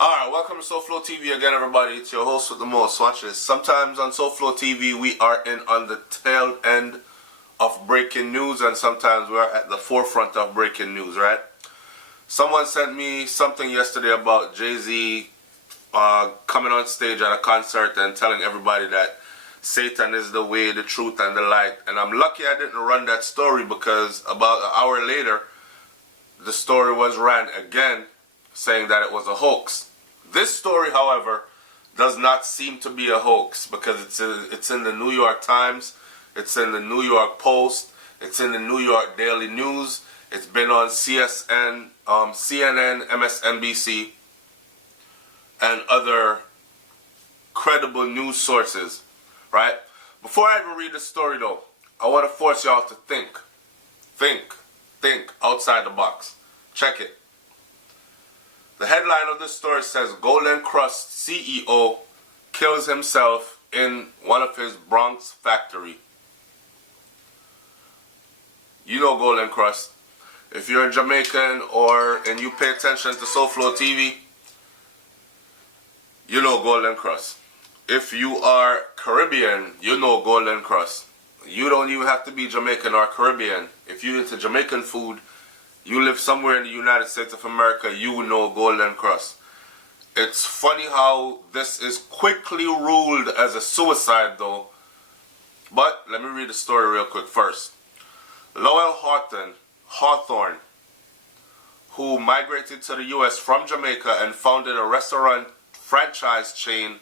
Alright, welcome to SouFLoTV again, everybody. It's your host with the most. Watch this. Sometimes on SouFLoTV we are on the tail end of breaking news, and sometimes we're at the forefront of breaking news, right? Someone sent me something yesterday about Jay-Z coming on stage at a concert and telling everybody that Satan is the way, the truth, and the light. And I'm lucky I didn't run that story, because about an hour later, the story was ran again, saying that it was a hoax. This story, however, does not seem to be a hoax, because it's in the New York Times, it's in the New York Post, it's in the New York Daily News, it's been on CNN, MSNBC, and other credible news sources, right? Before I even read the story though, I want to force y'all to think outside the box. Check it. The headline of this story says, Golden Krust CEO kills himself in one of his Bronx factory. You know Golden Krust. If you're Jamaican and you pay attention to SouFLoTV, you know Golden Krust. If you are Caribbean, you know Golden Krust. You don't even have to be Jamaican or Caribbean. If you're into Jamaican food, you live somewhere in the United States of America, you know Golden Krust. It's funny how this is quickly ruled as a suicide though. But let me read the story real quick first. Lowell Hawthorne, who migrated to the US from Jamaica and founded a restaurant franchise chain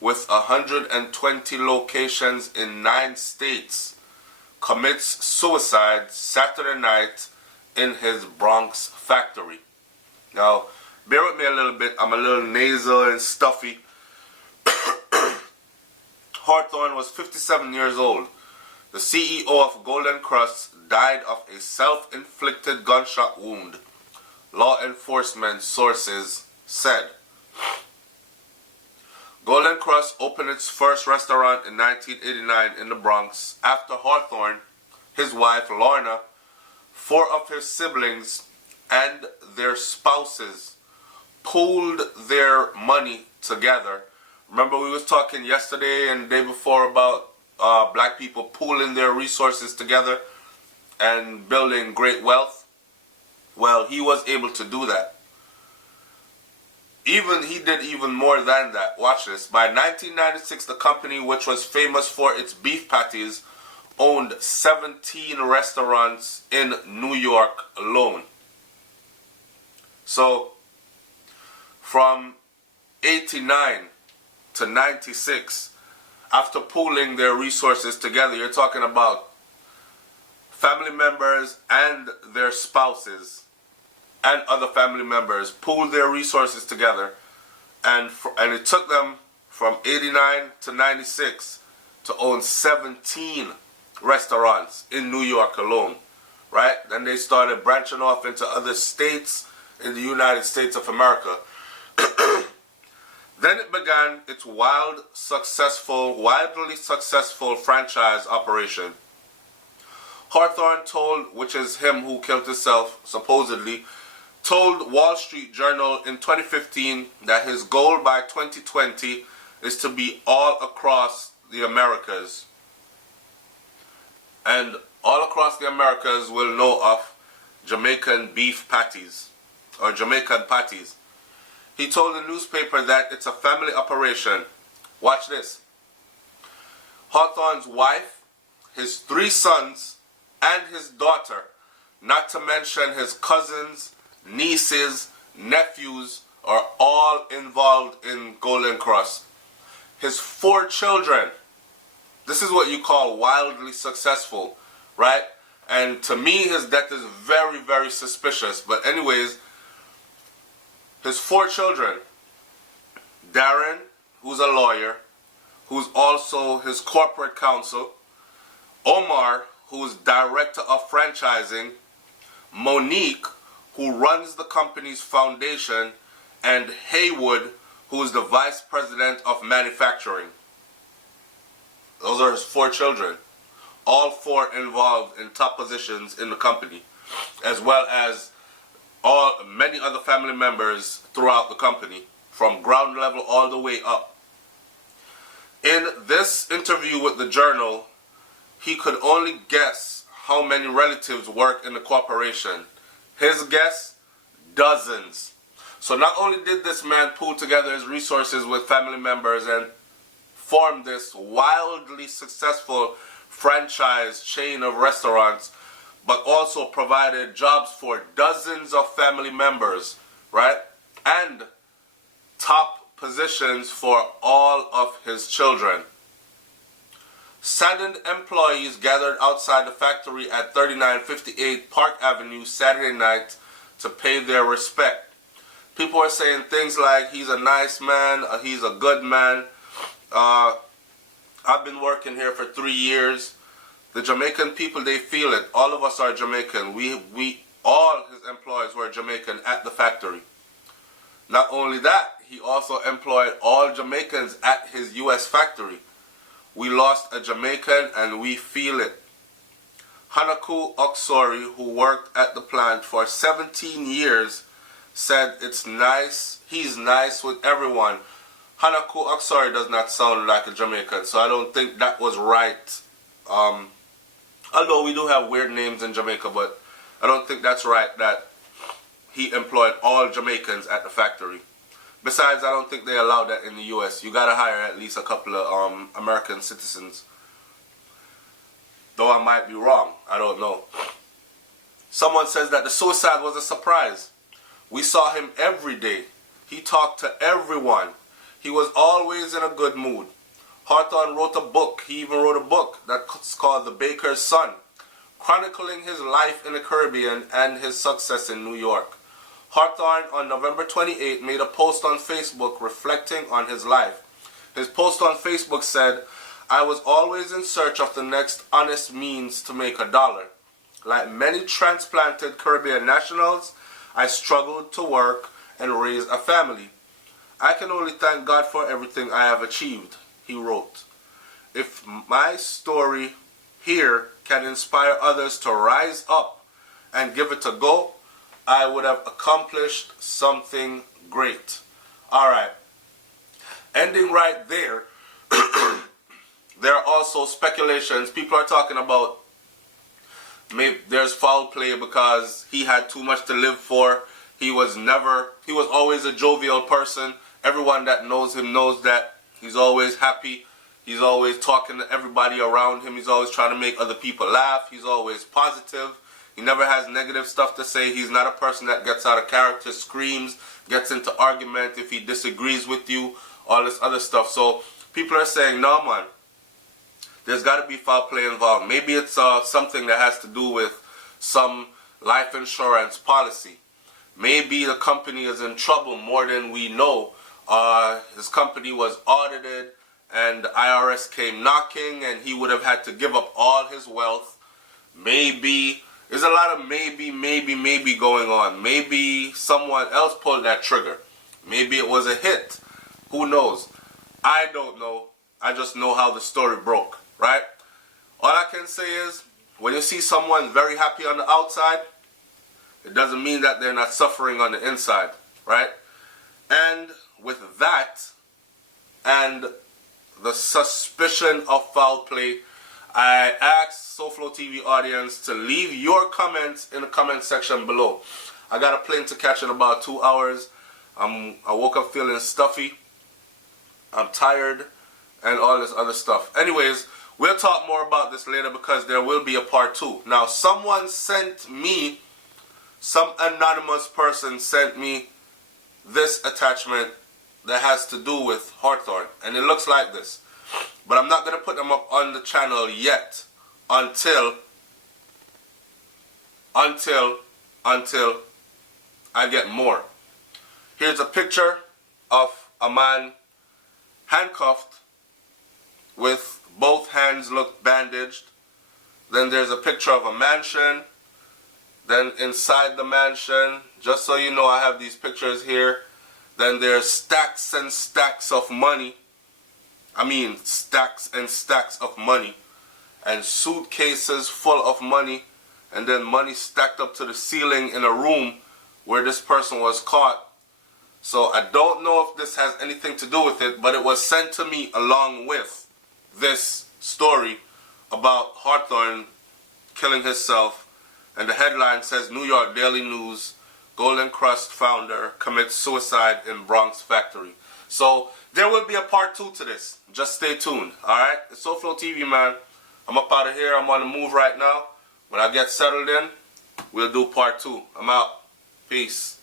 with 120 locations in 9 states, commits suicide Saturday night in his Bronx factory. Now, bear with me a little bit. I'm a little nasal and stuffy. Hawthorne was 57 years old. The CEO of Golden Krust died of a self-inflicted gunshot wound, law enforcement sources said. Golden Krust opened its first restaurant in 1989 in the Bronx after Hawthorne, his wife Lorna, 4 of his siblings, and their spouses pooled their money together. Remember, we was talking yesterday and the day before about black people pooling their resources together and building great wealth? Well, he was able to do that. He did even more than that. Watch this. By 1996, the company, which was famous for its beef patties, owned 17 restaurants in New York alone. So, from 89 to 96, after pooling their resources together, you're talking about family members and their spouses and other family members pooled their resources together, and it took them from 89 to 96 to own 17 restaurants in New York alone, right? Then they started branching off into other states in the United States of America. Then it began its wildly successful franchise operation. Hawthorne which is him who killed himself, supposedly, told Wall Street Journal in 2015 that his goal by 2020 is to be all across the Americas. And all across the Americas will know of Jamaican beef patties, or Jamaican patties. He told the newspaper that it's a family operation. Watch this. Hawthorne's wife, his 3 sons, and his daughter, not to mention his cousins, nieces, nephews, are all involved in Golden Krust. His 4 children. This is what you call wildly successful, right? And to me, his death is very, very suspicious. But anyways, his 4 children, Darren, who's a lawyer, who's also his corporate counsel, Omar, who's director of franchising, Monique, who runs the company's foundation, and Haywood, who is the vice president of manufacturing. Those are his 4 children. All 4 involved in top positions in the company, as well as many other family members throughout the company. from ground level all the way up. In this interview with the Journal, he could only guess how many relatives work in the corporation. His guess, dozens. So not only did this man pool together his resources with family members and form this wildly successful franchise chain of restaurants, but also provided jobs for dozens of family members, right? And top positions for all of his children. Saddened employees gathered outside the factory at 3958 Park Avenue Saturday night to pay their respect. People are saying things like, he's a nice man, he's a good man. I've been working here for 3 years. The Jamaican people, they feel it. All of us are Jamaican. All his employees were Jamaican at the factory. Not only that, he also employed all Jamaicans at his U.S. factory. We lost a Jamaican and we feel it. Hanaku Oksori, who worked at the plant for 17 years, said it's nice, he's nice with everyone. Hanaku Oksori does not sound like a Jamaican, so I don't think that was right. Although we do have weird names in Jamaica, but I don't think that's right that he employed all Jamaicans at the factory. Besides, I don't think they allow that in the U.S. You gotta hire at least a couple of American citizens. Though I might be wrong, I don't know. Someone says that the suicide was a surprise. We saw him every day. He talked to everyone. He was always in a good mood. Hawthorne wrote a book. He even wrote a book that's called The Baker's Son, chronicling his life in the Caribbean and his success in New York. Hawthorne on November 28 made a post on Facebook reflecting on his life. His post on Facebook said, "I was always in search of the next honest means to make $1. Like many transplanted Caribbean nationals, I struggled to work and raise a family. I can only thank God for everything I have achieved," he wrote. "If my story here can inspire others to rise up and give it a go, I would have accomplished something great." Alright. Ending right there. There are also speculations. People are talking about maybe there's foul play because he had too much to live for. He was always a jovial person. Everyone that knows him knows that he's always happy. He's always talking to everybody around him. He's always trying to make other people laugh. He's always positive. He never has negative stuff to say. He's not a person that gets out of character, screams, gets into argument if he disagrees with you, all this other stuff. So people are saying, no man, there's got to be foul play involved. Maybe it's something that has to do with some life insurance policy. Maybe the company is in trouble more than we know. His company was audited and the IRS came knocking and he would have had to give up all his wealth. Maybe, there's a lot of maybe going on. Maybe someone else pulled that trigger. Maybe it was a hit. Who knows? I don't know. I just know how the story broke, right? All I can say is, when you see someone very happy on the outside, it doesn't mean that they're not suffering on the inside, right? And with that, and the suspicion of foul play, I asked SouFLoTV audience to leave your comments in the comment section below. I got a plane to catch in about 2 hours. I woke up feeling stuffy. I'm tired and all this other stuff. Anyways, we'll talk more about this later because there will be a part 2. Now, some anonymous person sent me this attachment that has to do with Hawthorne, and it looks like this. But I'm not going to put them up on the channel yet until I get more. Here's a picture of a man handcuffed with both hands look bandaged. Then there's a picture of a mansion. Then inside the mansion, just so you know, I have these pictures here. Then there's stacks and stacks of money. I mean, stacks and stacks of money. And suitcases full of money. And then money stacked up to the ceiling in a room where this person was caught. So I don't know if this has anything to do with it, but it was sent to me along with this story about Hawthorne killing himself. And the headline says, New York Daily News, Golden Krust founder commits suicide in Bronx factory. So there will be a part 2 to this. Just stay tuned. Alright? It's SouFLoTV, man. I'm up out of here. I'm on the move right now. When I get settled in, we'll do part 2. I'm out. Peace.